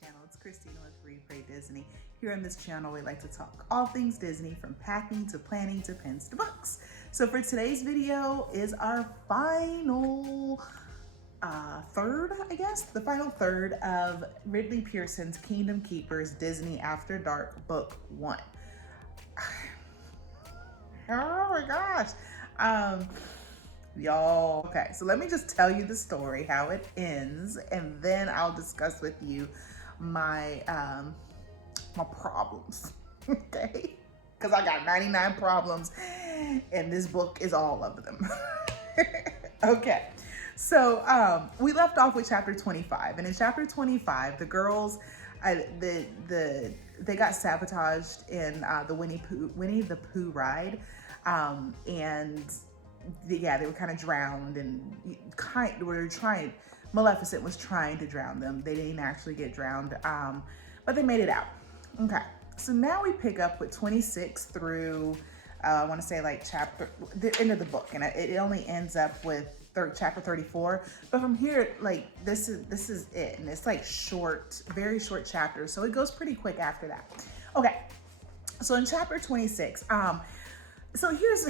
channel. It's Christina with Read.Pray.Disney. Here on this channel, we like to talk all things Disney, from packing to planning to pins to books. So for today's video is our final third, I guess, the final third of Ridley Pearson's Kingdom Keepers Disney After Dark Book 1. Oh my gosh. Y'all, okay, so let me just tell you the story, how it ends, and then I'll discuss with you my my problems, okay? Because I got 99 problems, and this book is all of them. Okay, so we left off with chapter 25, and in chapter 25, the girls, they got sabotaged in the Winnie the Pooh ride, and they were kind of drowned, and Maleficent was trying to drown them. They didn't actually get drowned, but they made it out. Okay, so now we pick up with 26 through, I want to say like the end of the book, and it only ends up with chapter 34. But from here, like this is it, and it's like short, very short chapters, so it goes pretty quick after that. Okay, so in chapter 26, so here's.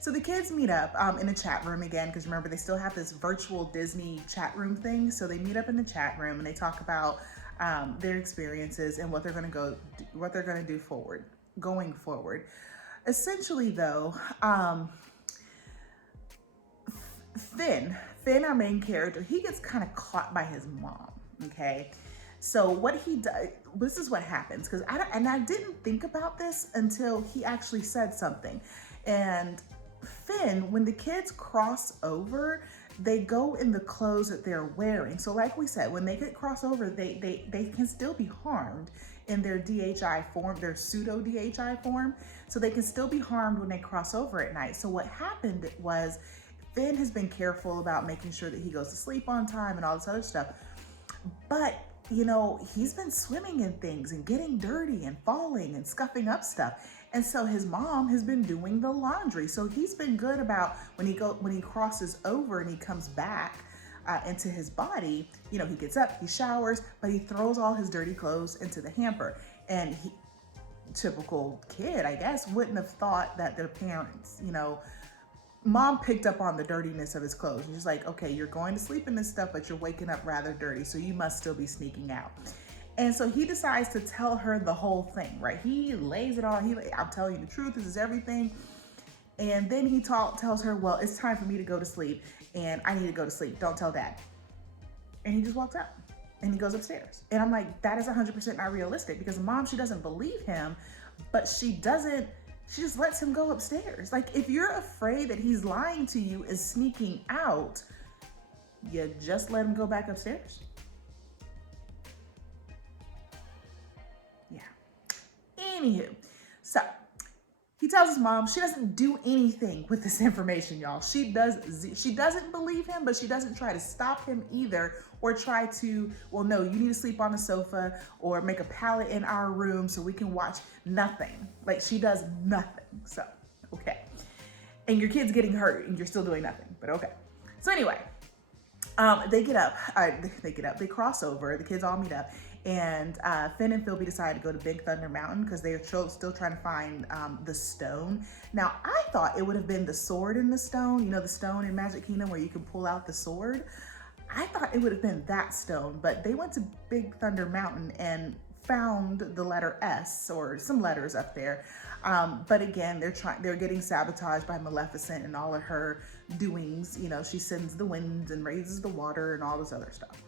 So the kids meet up in a chat room again, because remember, they still have this virtual Disney chat room thing. So they meet up in the chat room and they talk about their experiences and what they're going to do going forward. Essentially, though, Finn, our main character, he gets kind of caught by his mom. Okay, so what he does, this is what happens, because I didn't think about this until he actually said something. And Finn, when the kids cross over, they go in the clothes that they're wearing. So like we said, when they get cross over, they can still be harmed in their DHI form, their pseudo DHI form. So they can still be harmed when they cross over at night. So what happened was Finn has been careful about making sure that he goes to sleep on time and all this other stuff. But you know, he's been swimming in things and getting dirty and falling and scuffing up stuff. And so his mom has been doing the laundry. So he's been good about when he crosses over and he comes back into his body, you know, he gets up, he showers, but he throws all his dirty clothes into the hamper. And typical kid, I guess, wouldn't have thought that their parents, you know, mom picked up on the dirtiness of his clothes. And she's like, okay, you're going to sleep in this stuff, but you're waking up rather dirty, so you must still be sneaking out. And so he decides to tell her the whole thing, right? He lays it on. I'm telling you the truth. This is everything. And then he tells her, well, it's time for me to go to sleep, and I need to go to sleep. Don't tell Dad. And he just walks out, and he goes upstairs. And I'm like, that is 100% not realistic, because mom, she doesn't believe him, but she just lets him go upstairs. Like, if you're afraid that he's lying to you and sneaking out, you just let him go back upstairs. Yeah. Anywho, so he tells his mom she doesn't do anything with this information, y'all. She doesn't believe him, but she doesn't try to stop him either, or try to, well, no, you need to sleep on the sofa, or make a pallet in our room so we can watch. Nothing. Like, she does nothing. So, okay. And your kid's getting hurt and you're still doing nothing, but okay. So anyway, they get up, they cross over, the kids all meet up, and Finn and Philby decide to go to Big Thunder Mountain because they are still trying to find the stone. Now, I thought it would have been the sword in the stone, you know, the stone in Magic Kingdom where you can pull out the sword. I thought it would have been that stone, but they went to Big Thunder Mountain and found the letter S, or some letters up there. But again, they're getting sabotaged by Maleficent and all of her doings. You know, she sends the winds and raises the water and all this other stuff.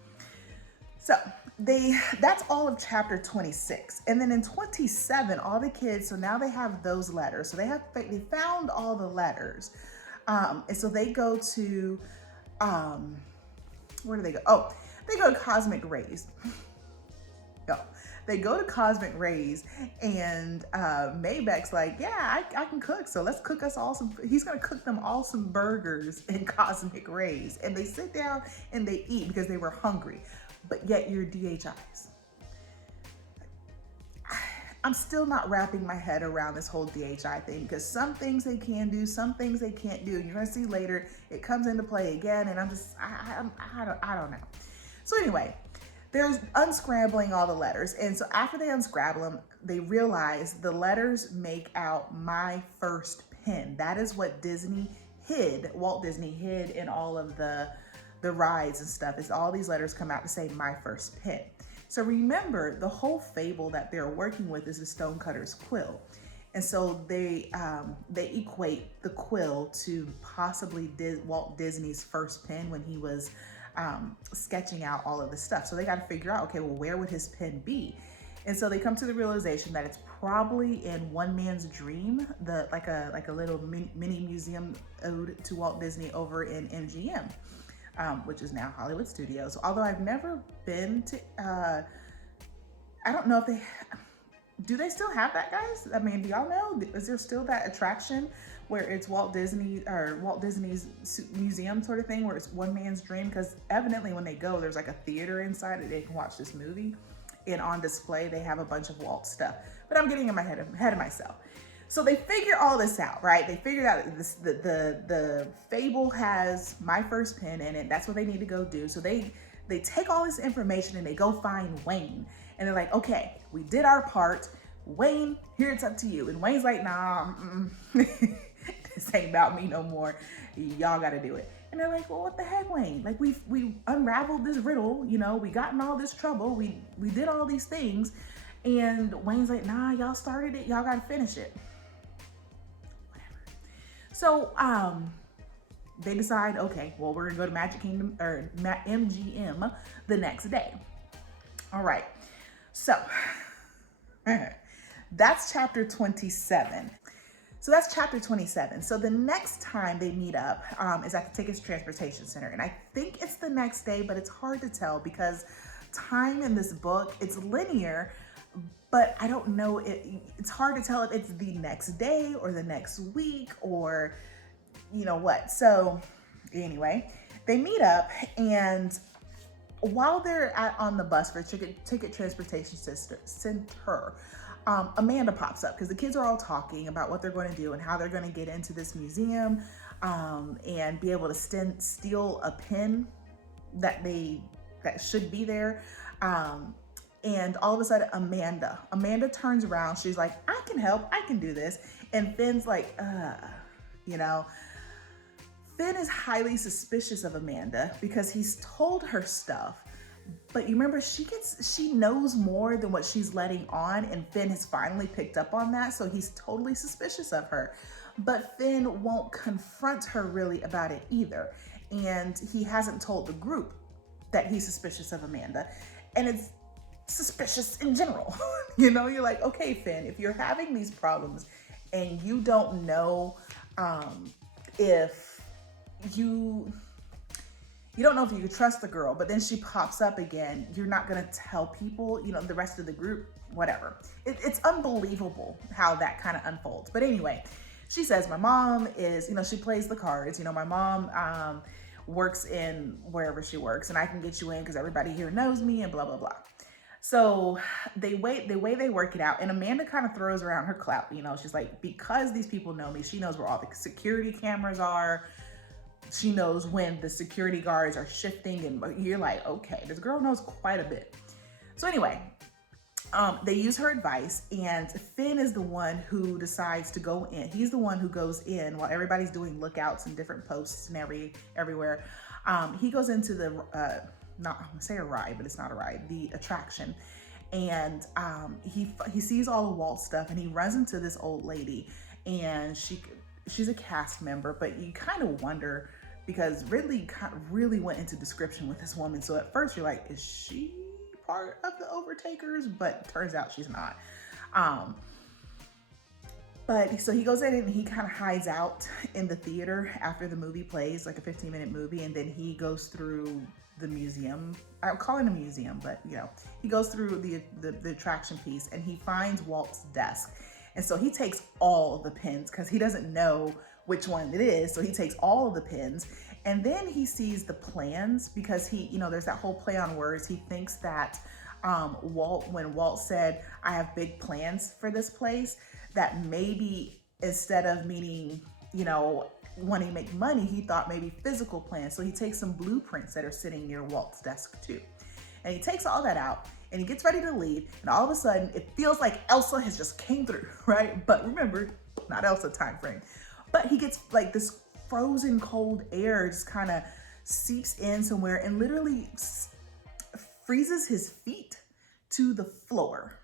So that's all of chapter 26. And then in 27, all the kids, so now they have those letters. So they found all the letters. And so they go to, where do they go? Oh, they go to Cosmic Rays. They go to Cosmic Rays, and Maybeck's like, yeah, I can cook, so let's cook us all some, he's gonna cook them all some burgers in Cosmic Rays. And they sit down and they eat because they were hungry, but yet you're DHIs. I'm still not wrapping my head around this whole DHI thing, because some things they can do, some things they can't do. And you're gonna see later, it comes into play again, and I don't know. So anyway, they're unscrambling all the letters. And so after they unscramble them, they realize the letters make out my first pen. That is what Walt Disney hid in all of the rides and stuff. Is all these letters come out to say my first pen. So remember, the whole fable that they're working with is the stonecutter's quill. And so they equate the quill to possibly Walt Disney's first pen when he was sketching out all of this stuff. So they got to figure out, okay, well, where would his pen be? And so they come to the realization that it's probably in One Man's Dream, like a little mini museum ode to Walt Disney over in MGM, which is now Hollywood Studios. Although I've never been to, I don't know if do they still have that, guys? I mean, do y'all know? Is there still that attraction where it's Walt Disney's museum sort of thing, where it's One Man's Dream? Because evidently when they go, there's like a theater inside that they can watch this movie. And on display, they have a bunch of Walt stuff. But I'm getting in my head of myself. So they figure all this out, right? They figured out the fable has my first pen in it. That's what they need to go do. So they take all this information and they go find Wayne. And they're like, okay, we did our part. Wayne, here it's up to you. And Wayne's like, nah, this ain't about me no more. Y'all got to do it. And they're like, well, what the heck, Wayne? Like we unraveled this riddle, we got in all this trouble. We did all these things. And Wayne's like, nah, y'all started it. Y'all got to finish it. Whatever. So they decide, okay, well, we're going to go to Magic Kingdom or MGM the next day. All right. So that's chapter 27. So that's chapter 27. So the next time they meet up is at the Tickets Transportation Center. And I think it's the next day, but it's hard to tell because time in this book, it's linear, but I don't know. It's hard to tell if it's the next day or the next week or what. So anyway, they meet up, and while they're on the bus for Ticket Transportation Center, Amanda pops up because the kids are all talking about what they're going to do and how they're going to get into this museum and be able to steal a pin that should be there. And all of a sudden, Amanda turns around. She's like, I can help. I can do this. And Finn's like, Finn is highly suspicious of Amanda because he's told her stuff. But you remember, she knows more than what she's letting on, and Finn has finally picked up on that, so he's totally suspicious of her. But Finn won't confront her really about it either, and he hasn't told the group that he's suspicious of Amanda, and it's suspicious in general. You're like, okay, Finn, if you're having these problems and you don't know if you don't know if you can trust the girl, but then she pops up again, you're not going to tell people, the rest of the group, whatever. It's unbelievable how that kind of unfolds. But anyway, she says, my mom is, she plays the cards. My mom works in wherever she works, and I can get you in because everybody here knows me and blah, blah, blah. So the way they work it out, and Amanda kind of throws around her clout. She's like, because these people know me, she knows where all the security cameras are. She knows when the security guards are shifting, and you're like, okay, this girl knows quite a bit. So anyway, they use her advice, and Finn is the one who decides to go in. He's the one who goes in while everybody's doing lookouts and different posts and everywhere. He goes into the, not, I'm gonna say a ride, but it's not a ride, the attraction. And he sees all the Walt stuff, and he runs into this old lady, and she's a cast member, but you kind of wonder, because Ridley really went into description with this woman. So at first you're like, is she part of the Overtakers? But turns out she's not. But so he goes in and he kind of hides out in the theater after the movie plays, like a 15-minute movie. And then he goes through the museum. I'm calling it a museum, but he goes through the attraction piece, and he finds Walt's desk. And so he takes all of the pins because he doesn't know which one it is. So he takes all of the pins, and then he sees the plans because there's that whole play on words. He thinks that when Walt said, I have big plans for this place, that maybe instead of meaning, wanting to make money, he thought maybe physical plans. So he takes some blueprints that are sitting near Walt's desk too. And he takes all that out and he gets ready to leave. And all of a sudden it feels like Elsa has just came through, right? But remember, not Elsa time frame. But he gets like this frozen cold air just kind of seeps in somewhere and literally freezes his feet to the floor.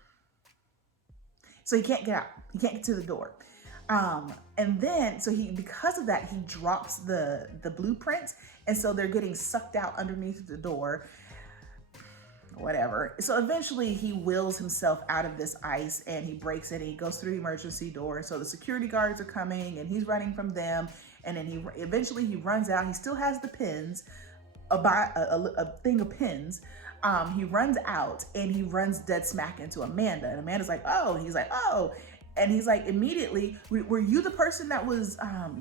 So he can't get out. He can't get to the door. And then, so because of that, he drops the blueprints. And so they're getting sucked out underneath the door, whatever. So eventually he wills himself out of this ice and he breaks it and he goes through the emergency door. So the security guards are coming and he's running from them. And then eventually he runs out. He still has the pins, a thing of pins. He runs out and he runs dead smack into Amanda. And Amanda's like, oh, and he's like, oh. And he's like, immediately, were you the person that was,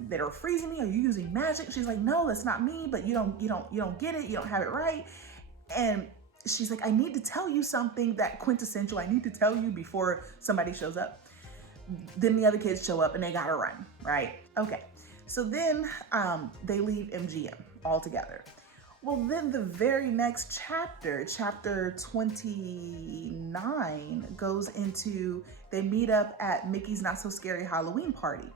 that are freezing me? Are you using magic? She's like, no, that's not me, but you don't get it. You don't have it right. And she's like, I need to tell you something that quintessential. I need to tell you before somebody shows up. Then the other kids show up and they gotta run, right? Okay. So then they leave MGM altogether. Well, then the very next chapter, chapter 29, goes into, they meet up at Mickey's Not So Scary Halloween party.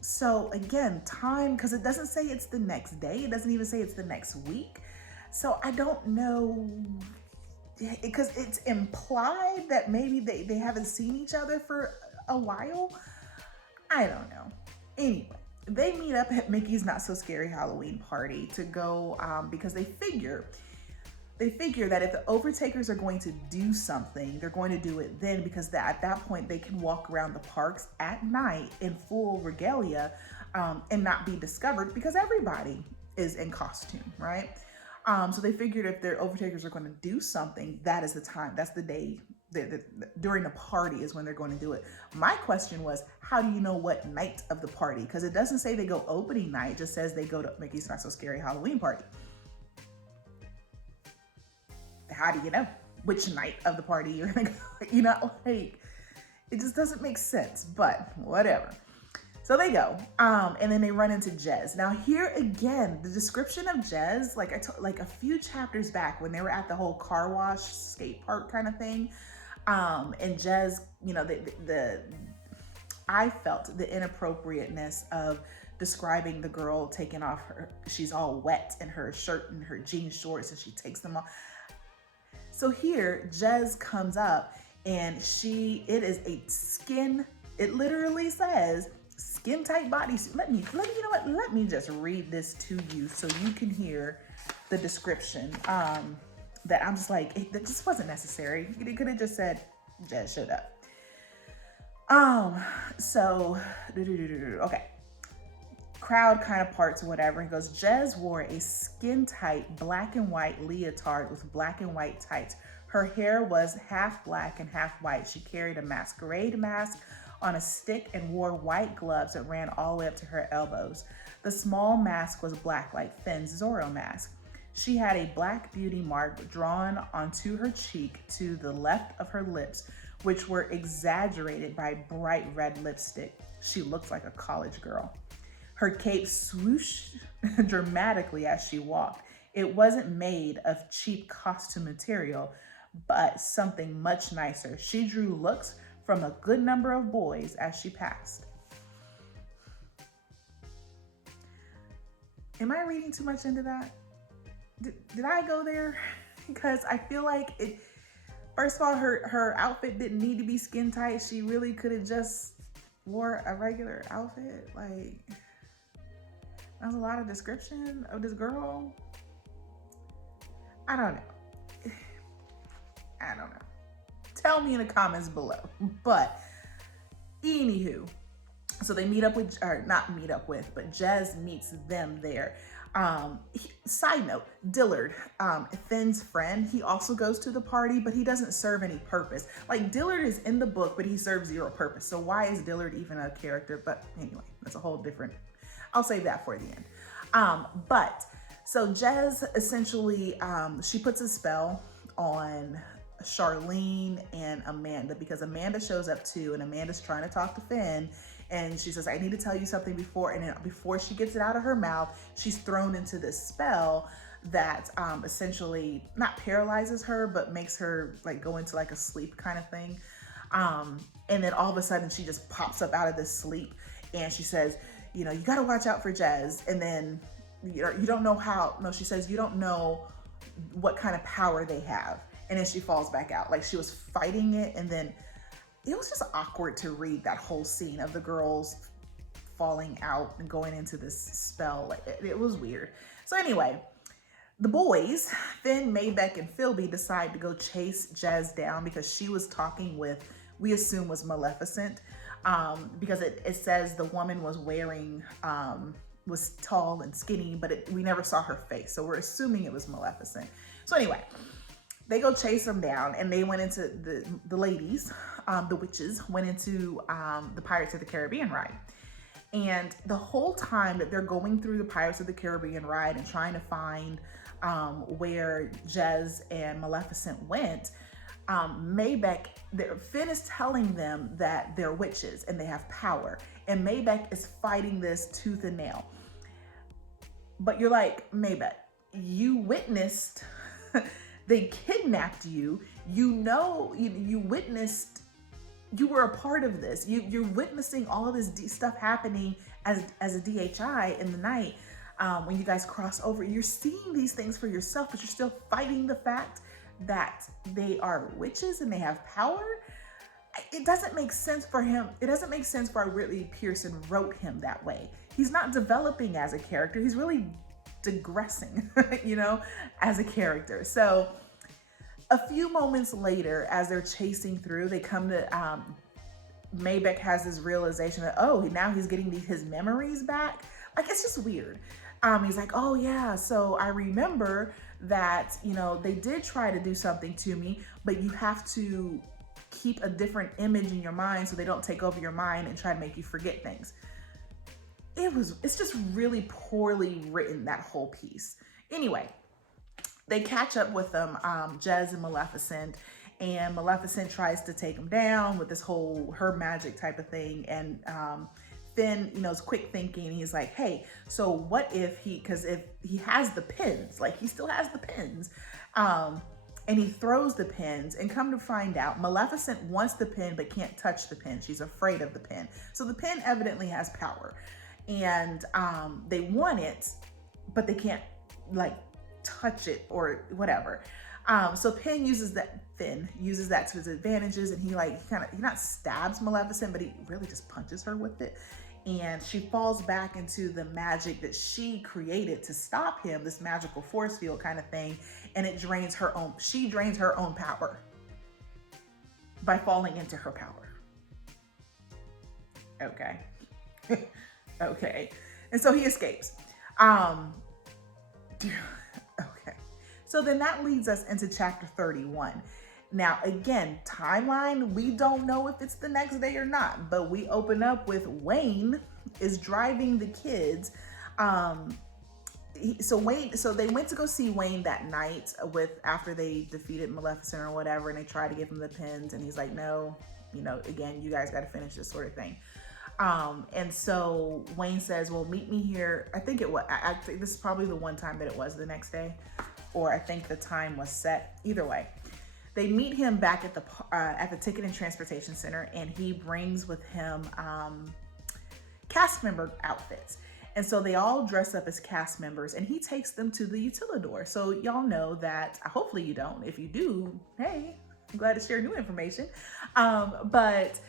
So again, time, because it doesn't say it's the next day. It doesn't even say it's the next week. So I don't know, because it's implied that maybe they haven't seen each other for a while. I don't know. Anyway. They meet up at Mickey's Not So Scary Halloween party to go because they figure that if the Overtakers are going to do something, they're going to do it then, because at that point they can walk around the parks at night in full regalia and not be discovered because everybody is in costume, right? So they figured if their Overtakers are going to do something, that is the time. That's the day. During the party is when they're going to do it. My question was, how do you know what night of the party? Because it doesn't say they go opening night, it just says they go to Mickey's Not So Scary Halloween party. How do you know which night of the party you're gonna go? You know, like, it just doesn't make sense, but whatever. So they go, and then they run into Jez. Now here again, the description of Jez, like like a few chapters back when they were at the whole car wash skate park kind of thing, and Jez, you know, I felt the inappropriateness of describing the girl taking off she's all wet in her shirt and her jean shorts and she takes them off. So here, Jez comes up and it is a it literally says skin tight bodysuit. Let me, you know what? Let me just read this to you so you can hear the description. That I'm just like, that just wasn't necessary. It could have just said, Jez showed up. So, okay. Crowd kind of parts or whatever. He goes, Jez wore a skin tight black and white leotard with black and white tights. Her hair was half black and half white. She carried a masquerade mask on a stick and wore white gloves that ran all the way up to her elbows. The small mask was black like Finn's Zorro mask. She had a black beauty mark drawn onto her cheek to the left of her lips, which were exaggerated by bright red lipstick. She looked like a college girl. Her cape swooshed dramatically as she walked. It wasn't made of cheap costume material, but something much nicer. She drew looks from a good number of boys as she passed. Am I reading too much into that? Did I go there? Because I feel like it, first of all, her outfit didn't need to be skin tight. She really could have just wore a regular outfit. Like, that was a lot of description of this girl. I don't know. I don't know. Tell me in the comments below. But anywho, so they meet up with, or not meet up with, but Jez meets them there. Side note, Dillard, Finn's friend, he also goes to the party, but he doesn't serve any purpose. Like, Dillard is in the book, but he serves zero purpose. So why is Dillard even a character? But anyway, that's a whole different, I'll save that for the end. But so Jez essentially, she puts a spell on Charlene and Amanda, because Amanda shows up too, and Amanda's trying to talk to Finn, and she says, I need to tell you something before, and then before she gets it out of her mouth, she's thrown into this spell that essentially not paralyzes her, but makes her like go into like a sleep kind of thing. And then all of a sudden she just pops up out of this sleep and she says, you know, you got to watch out for Jez. And then you don't know how, no, she says, you don't know what kind of power they have. And then she falls back out. Like she was fighting it. And then it was just awkward to read that whole scene of the girls falling out and going into this spell. Like it was weird. So anyway, the boys, Finn, Maybeck, and Philby decide to go chase Jez down because she was talking with, we assume was Maleficent, because it says the woman was wearing, was tall and skinny, but we never saw her face. So we're assuming it was Maleficent. So anyway, they go chase them down and they went into the ladies, the witches, went into the Pirates of the Caribbean ride. And the whole time that they're going through the Pirates of the Caribbean ride and trying to find where Jez and Maleficent went, Maybeck, Finn is telling them that they're witches and they have power. And Maybeck is fighting this tooth and nail. But you're like, Maybeck, you witnessed, they kidnapped you. You know, you witnessed, you were a part of this. You're witnessing all of this stuff happening as a DHI in the night. When you guys cross over, you're seeing these things for yourself, but you're still fighting the fact that they are witches and they have power. It doesn't make sense for him. It doesn't make sense why Ridley Pearson wrote him that way. He's not developing as a character. He's really digressing, you know, as a character. So a few moments later, as they're chasing through, they come to, Maybeck has this realization that, oh, now he's getting his memories back. Like, it's just weird. He's like, oh yeah, so I remember that, you know, they did try to do something to me, but you have to keep a different image in your mind so they don't take over your mind and try to make you forget things. It's just really poorly written, that whole piece. Anyway, they catch up with them, Jez and Maleficent, and Maleficent tries to take them down with this whole her magic type of thing. And Finn, you know, is quick thinking. He's like, hey, so what if because if he has the pins, like he still has the pins, and he throws the pins, and come to find out, Maleficent wants the pin but can't touch the pin. She's afraid of the pin. So the pin evidently has power, and they want it, but they can't like touch it or whatever. So Finn uses that to his advantages, and he not stabs Maleficent, but he really just punches her with it. And she falls back into the magic that she created to stop him, this magical force field kind of thing. And she drains her own power by falling into her power. Okay. Okay. And so he escapes. Okay. So then that leads us into chapter 31. Now, again, timeline, we don't know if it's the next day or not, but we open up with Wayne is driving the kids. So they went to go see Wayne that night after they defeated Maleficent or whatever, and they tried to give him the pins, and he's like, no, you know, again, you guys got to finish this sort of thing. And so Wayne says, well, meet me here. I think I think this is probably the one time that it was the next day, or I think the time was set. Either way, they meet him back at the Ticket and Transportation Center, and he brings with him cast member outfits. And so they all dress up as cast members, and he takes them to the Utilidor. So y'all know that, hopefully you don't. If you do, hey, I'm glad to share new information. But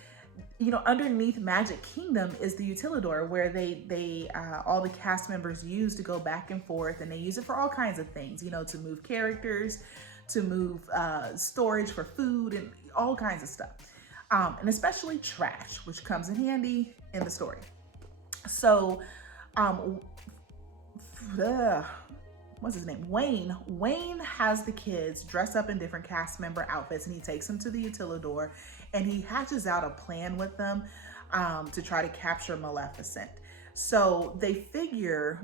you know, underneath Magic Kingdom is the Utilidor, where they all the cast members use to go back and forth, and they use it for all kinds of things, you know, to move characters, to move storage for food, and all kinds of stuff. And especially trash, which comes in handy in the story. So, what's his name? Wayne has the kids dress up in different cast member outfits, and he takes them to the Utilidor, and he hatches out a plan with them to try to capture Maleficent. So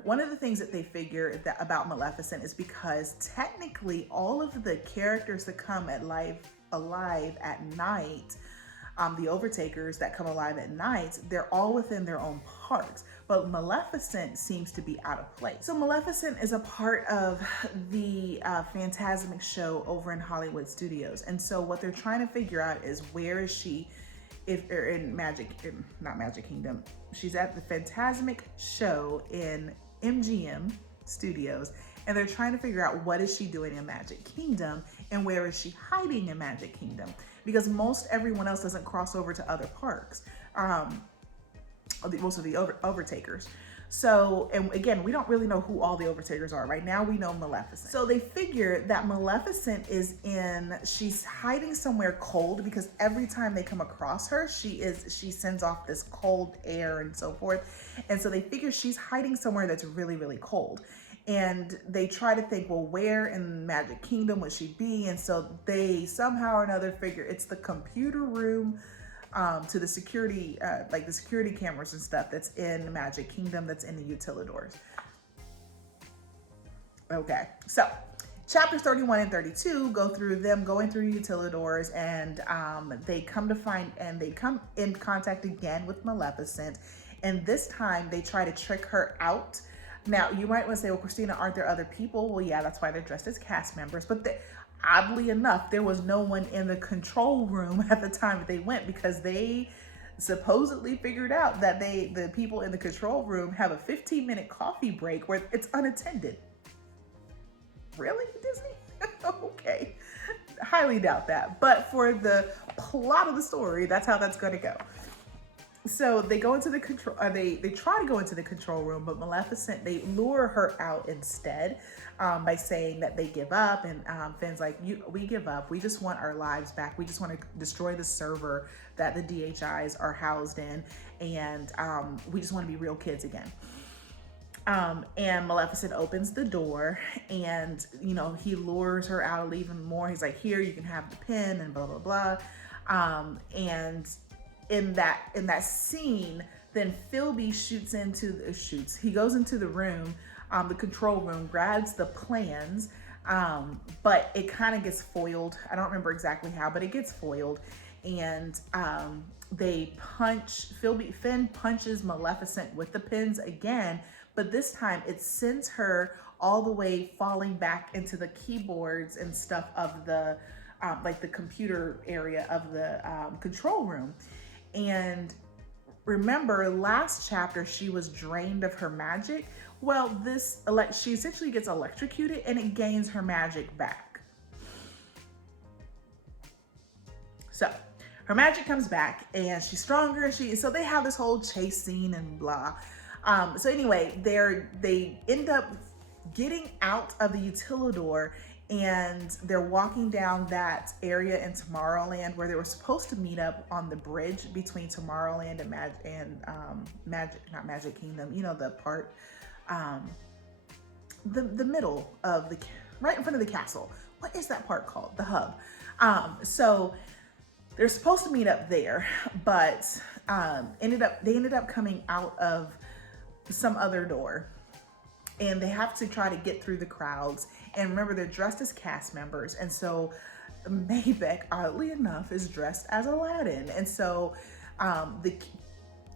one of the things that they figure about Maleficent is because technically all of the characters that come alive at night the Overtakers that come alive at night, they're all within their own parks. But Maleficent seems to be out of place. So Maleficent is a part of the Phantasmic show over in Hollywood Studios. And so what they're trying to figure out is, where is she if they're in not Magic Kingdom. She's at the Phantasmic show in MGM Studios, and they're trying to figure out what is she doing in Magic Kingdom and where is she hiding in Magic Kingdom, because most everyone else doesn't cross over to other parks. Most of the Overtakers. So, and again, we don't really know who all the Overtakers are. Right now we know Maleficent. So they figure that Maleficent she's hiding somewhere cold, because every time they come across her, she sends off this cold air and so forth. And so they figure she's hiding somewhere that's really, really cold. And they try to think, well, where in Magic Kingdom would she be? And so they somehow or another figure it's the computer room, to the security, like the security cameras and stuff that's in Magic Kingdom, that's in the Utilidors. Okay, so chapters 31 and 32 go through them going through Utilidors, and they come in contact again with Maleficent, and this time they try to trick her out. Now, you might want to say, well, Christina, aren't there other people? Well, yeah, that's why they're dressed as cast members, but oddly enough, there was no one in the control room at the time that they went, because they supposedly figured out that the people in the control room have a 15-minute coffee break where it's unattended. Really, Disney? Okay. Highly doubt that. But for the plot of the story, that's how that's going to go. So they go into the control, they try to go into the control room, but Maleficent, they lure her out instead, by saying that they give up. And Finn's like, we give up. We just want our lives back. We just want to destroy the server that the DHIs are housed in. And we just want to be real kids again. And Maleficent opens the door, and, he lures her out even more. He's like, here, you can have the pin, and blah, blah, blah. And in that scene, then Philby he goes into the room, the control room, grabs the plans, but it kind of gets foiled. I don't remember exactly how, but it gets foiled, and Finn punches Maleficent with the pins again, but this time it sends her all the way falling back into the keyboards and stuff of the like the computer area of the control room. And remember, last chapter she was drained of her magic. Well, she essentially gets electrocuted, and it gains her magic back. So her magic comes back, and she's stronger. So they have this whole chase scene and blah. So anyway, they end up getting out of the Utilidor, and they're walking down that area in Tomorrowland where they were supposed to meet up on the bridge between Tomorrowland and not Magic Kingdom. The part, the middle of right in front of the castle. What is that part called? The hub. So they're supposed to meet up there, but they ended up coming out of some other door, and they have to try to get through the crowds. And remember, they're dressed as cast members. And so Maybeck, oddly enough, is dressed as Aladdin. And so the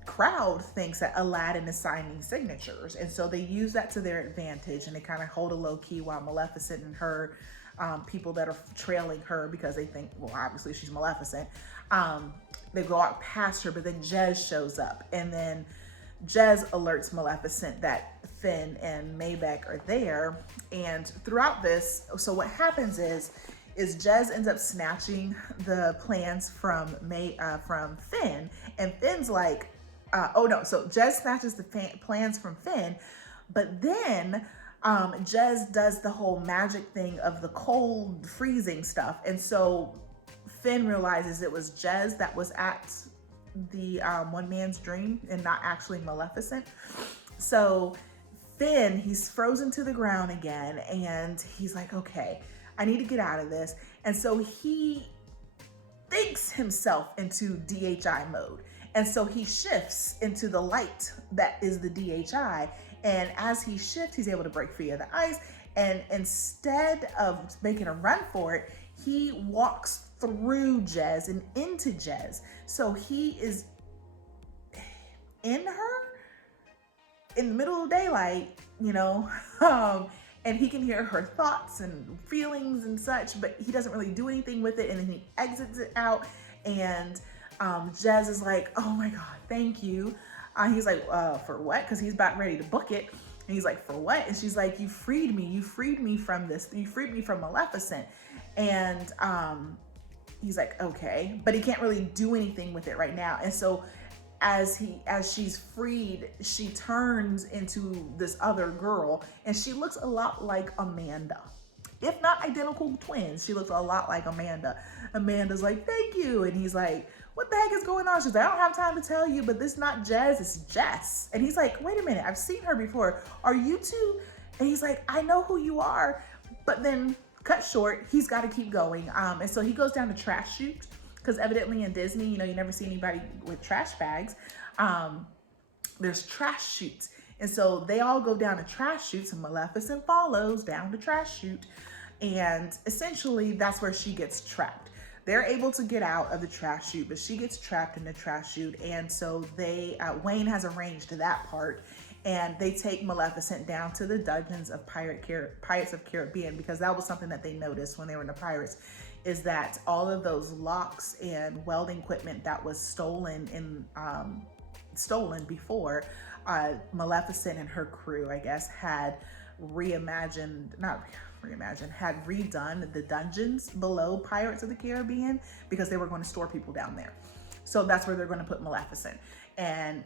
crowd thinks that Aladdin is signing signatures. And so they use that to their advantage, and they kind of hold a low key while Maleficent and her people that are trailing her, because they think, well, obviously she's Maleficent, they go out past her. But then Jez shows up, and then Jez alerts Maleficent that Finn and Maybeck are there. And throughout this, so what happens is Jez ends up snatching the plans from Finn, and Finn's like, so Jez snatches the plans from Finn, but then Jez does the whole magic thing of the cold freezing stuff, and so Finn realizes it was Jez that was at the one man's dream and not actually Maleficent. So Finn, he's frozen to the ground again, and he's like, okay, I need to get out of this. And so he thinks himself into DHI mode. And so he shifts into the light that is the DHI. And as he shifts, he's able to break free of the ice. And instead of making a run for it, he walks through Jez and into Jez. So he is in her in the middle of daylight, you know, and he can hear her thoughts and feelings and such, but he doesn't really do anything with it. And then he exits it out, and Jez is like, oh my God, thank you. He's like, for what? Because he's about ready to book it. And he's like, for what? And she's like, you freed me from this. You freed me from Maleficent. And he's like, okay, but he can't really do anything with it right now. And so as she's freed, she turns into this other girl, and she looks a lot like Amanda. If not identical twins, she looks a lot like Amanda. Amanda's like, thank you. And he's like, what the heck is going on? She's like, I don't have time to tell you, but this is not Jez, it's Jess. And he's like, wait a minute, I've seen her before. Are you two? And he's like, I know who you are. But then cut short, he's got to keep going. And so he goes down to trash chute, because evidently in Disney, you know, you never see anybody with trash bags. There's trash chutes. And so they all go down to trash chutes, and Maleficent follows down the trash chute. And essentially that's where she gets trapped. They're able to get out of the trash chute, but she gets trapped in the trash chute. And so Wayne has arranged that part, and they take Maleficent down to the dungeons of Pirates of Caribbean, because that was something that they noticed when they were in the Pirates, is that all of those locks and welding equipment that was stolen before, Maleficent and her crew, I guess, had had redone the dungeons below Pirates of the Caribbean, because they were going to store people down there. So that's where they're going to put Maleficent. And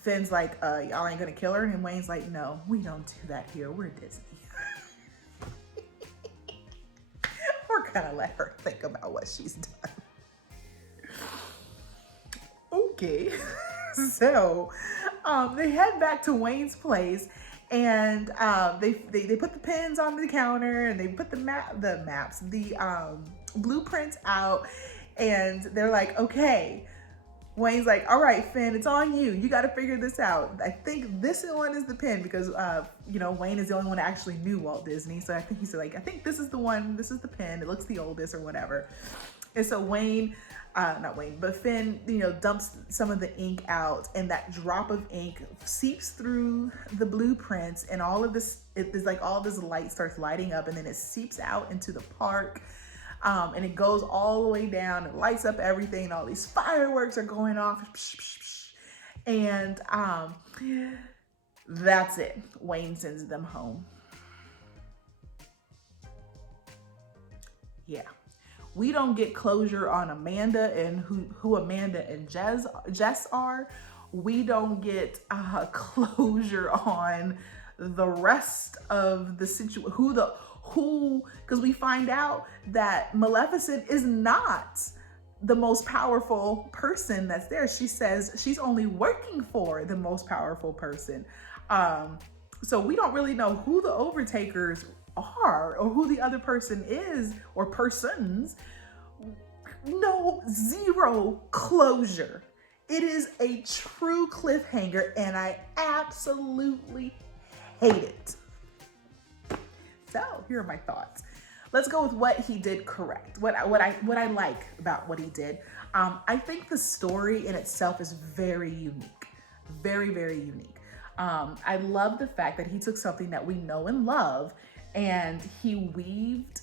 Finn's like, y'all ain't gonna kill her? And Wayne's like, no, we don't do that here. We're Disney. We're gonna let her think about what she's done. Okay. So they head back to Wayne's place, and they put the pins on the counter, and they put the blueprints out, and they're like, okay. Wayne's like, all right, Finn, it's on you. You got to figure this out. I think this one is the pin, because, you know, Wayne is the only one that actually knew Walt Disney. So I think he's like, I think this is the one. This is the pin. It looks the oldest or whatever. And so Finn, you know, dumps some of the ink out, and that drop of ink seeps through the blueprints, and all of this, it's like all this light starts lighting up, and then it seeps out into the park. And it goes all the way down, it lights up everything, and all these fireworks are going off. And that's it. Wayne sends them home. Yeah. We don't get closure on Amanda and who Amanda and Jess are. We don't get closure on the rest of the situation. Because we find out that Maleficent is not the most powerful person that's there. She says she's only working for the most powerful person. So we don't really know who the overtakers are, or who the other person is, or persons. No, zero closure. It is a true cliffhanger, and I absolutely hate it. So here are my thoughts. Let's go with what he did correct. What I like about what he did. I think the story in itself is very unique, very, very unique. I love the fact that he took something that we know and love, and he weaved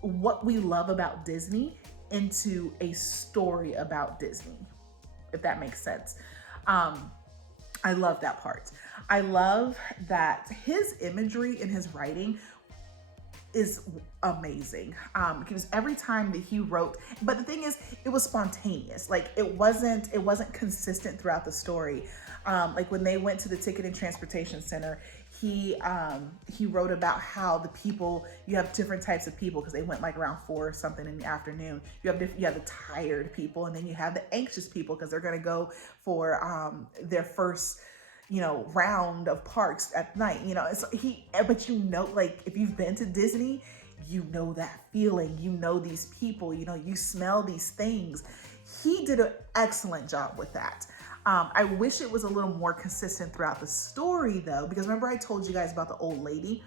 what we love about Disney into a story about Disney, if that makes sense. I love that part. I love that his imagery in his writing is amazing. Because every time that he wrote, but the thing is, it was spontaneous. Like it wasn't consistent throughout the story. Like when they went to the Ticket and Transportation Center, he wrote about how the people, you have different types of people, because they went like around 4 or something in the afternoon. You have the tired people, and then you have the anxious people, because they're gonna go for their first, you know, round of parks at night, you know. But you know, like if you've been to Disney, you know that feeling, you know these people, you know, you smell these things. He did an excellent job with that. I wish it was a little more consistent throughout the story though, because remember I told you guys about the old lady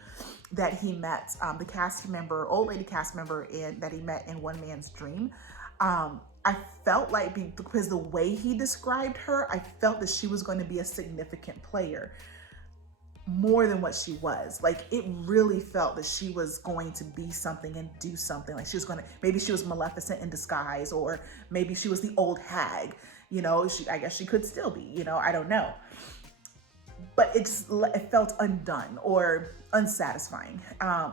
that he met, the cast member, old lady cast member that he met in One Man's Dream. I felt like, because the way he described her, I felt that she was going to be a significant player more than what she was. Like, it really felt that she was going to be something and do something. Like, she was going to, maybe she was Maleficent in disguise, or maybe she was the old hag, you know, I guess she could still be, you know, I don't know. But it felt undone or unsatisfying,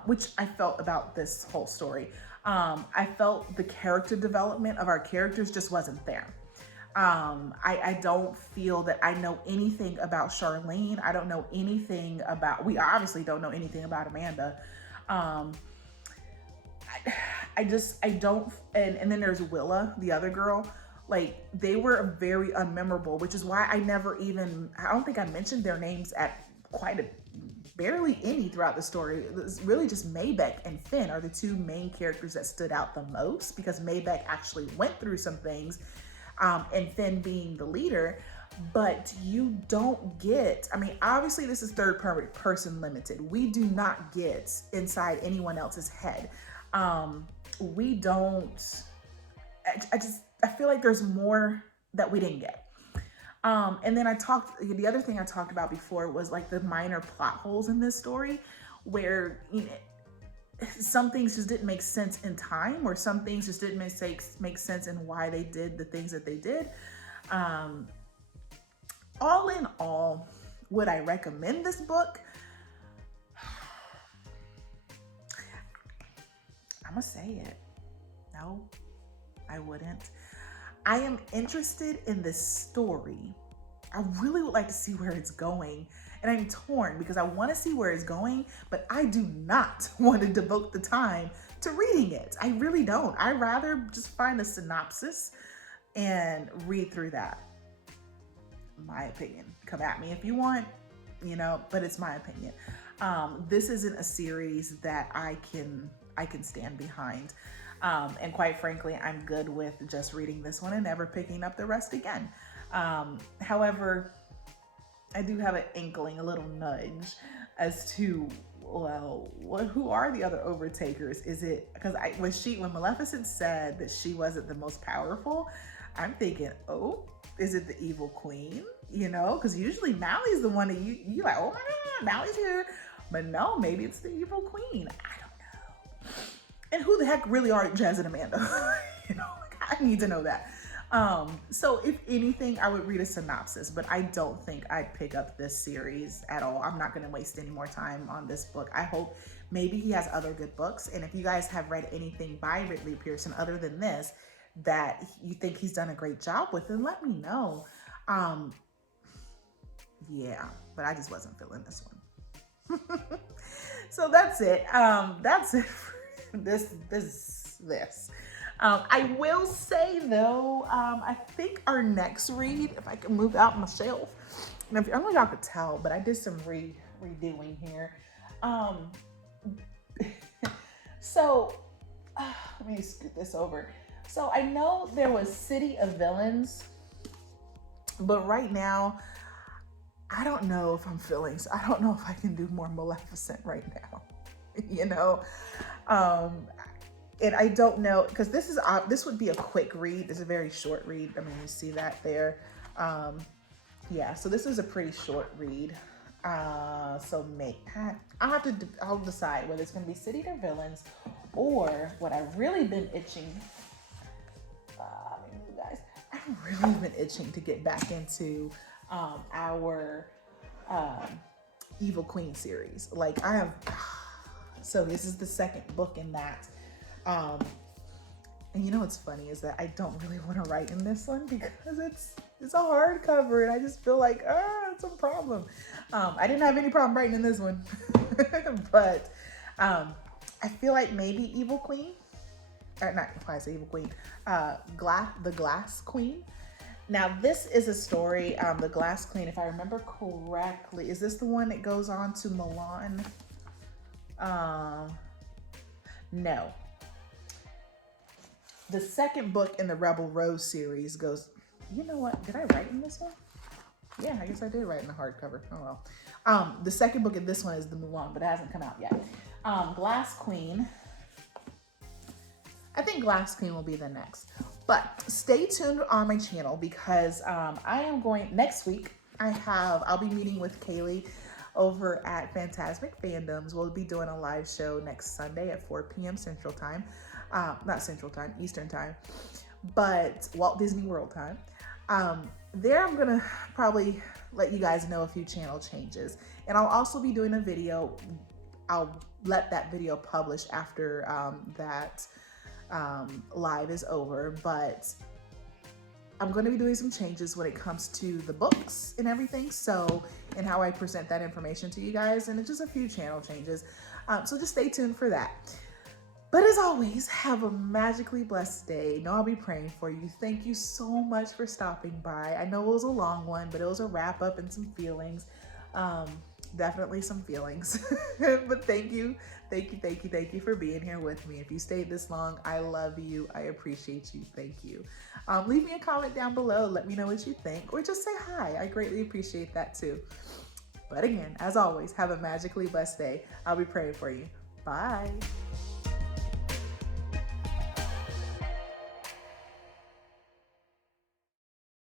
which I felt about this whole story. I felt the character development of our characters just wasn't there. I don't feel that I know anything about Charlene. I don't know anything about, we obviously don't know anything about Amanda. I don't, and then there's Willa, the other girl. Like, they were very unmemorable, which is why I don't think I mentioned their names at barely any throughout the story. It's really just Maybeck and Finn are the two main characters that stood out the most, because Maybeck actually went through some things, and Finn being the leader. But you don't get, I mean, obviously this is third person limited. We do not get inside anyone else's head. We don't, I feel like there's more that we didn't get. And then the other thing I talked about before was like the minor plot holes in this story, where, you know, some things just didn't make sense in time, or some things just didn't make sense in why they did the things that they did. All in all, would I recommend this book? I'm gonna say it. No, I wouldn't. I am interested in this story. I really would like to see where it's going. And I'm torn, because I want to see where it's going, but I do not want to devote the time to reading it. I really don't. I'd rather just find a synopsis and read through that. My opinion. Come at me if you want, you know, but it's my opinion. This isn't a series that I can stand behind. And quite frankly, I'm good with just reading this one and never picking up the rest again. However, I do have an inkling, a little nudge as to, well, who are the other overtakers? Is it, because when Maleficent said that she wasn't the most powerful, I'm thinking, oh, is it the evil queen? You know, because usually Mally's the one that you like, oh my God, Mally's here. But no, maybe it's the evil queen. I don't know. And who the heck really are Jazz and Amanda? You know, like, I need to know that. So if anything, I would read a synopsis, but I don't think I'd pick up this series at all. I'm not going to waste any more time on this book. I hope maybe he has other good books. And if you guys have read anything by Ridley Pearson other than this that you think he's done a great job with, then let me know. Yeah, but I just wasn't feeling this one. So that's it. That's it for this. I will say though, I think our next read, if I can move out my shelf, and I don't know if y'all could tell, but I did some redoing here. So let me scoot this over. So I know there was City of Villains, but right now, I don't know if I'm feeling, so I don't know if I can do more Maleficent right now, you know? And I don't know, because this would be a quick read. It's a very short read. I mean, you see that there. Yeah, so this is a pretty short read. So I'll decide whether it's going to be City of Villains or what I've really been itching. Guys, I've really been itching to get back into our Evil Queen series. Like, I have, so this is the second book in that. And you know what's funny is that I don't really want to write in this one because it's a hardcover, and I just feel like it's a problem. I didn't have any problem writing in this one, but I feel like maybe Evil Queen, or not if I say Evil Queen, the Glass Queen. Now this is a story, the Glass Queen, if I remember correctly, is this the one that goes on to Milan? No. The second book in the Rebel Rose series goes, you know what? Did I write in this one? Yeah, I guess I did write in the hardcover. Oh well. The second book in this one is the Mulan, but it hasn't come out yet. Glass Queen. I think Glass Queen will be the next. But stay tuned on my channel because I am going next week. I'll be meeting with Kaylee over at Fantasmic Fandoms. We'll be doing a live show next Sunday at 4 p.m. Central Time. Not Central Time, Eastern Time, but Walt Disney World Time. There I'm gonna probably let you guys know a few channel changes. And I'll also be doing a video. I'll let that video publish after that live is over, but I'm going to be doing some changes when it comes to the books and everything, so, and how I present that information to you guys, and it's just a few channel changes, so just stay tuned for that. But as always, have a magically blessed day. Know I'll be praying for you. Thank you so much for stopping by. I know it was a long one, but it was a wrap up and some feelings. Definitely some feelings. But thank you for being here with me. If you stayed this long, I love you. I appreciate you. Thank you. Leave me a comment down below. Let me know what you think, or just say hi. I greatly appreciate that too. But again, as always, have a magically blessed day. I'll be praying for you. Bye.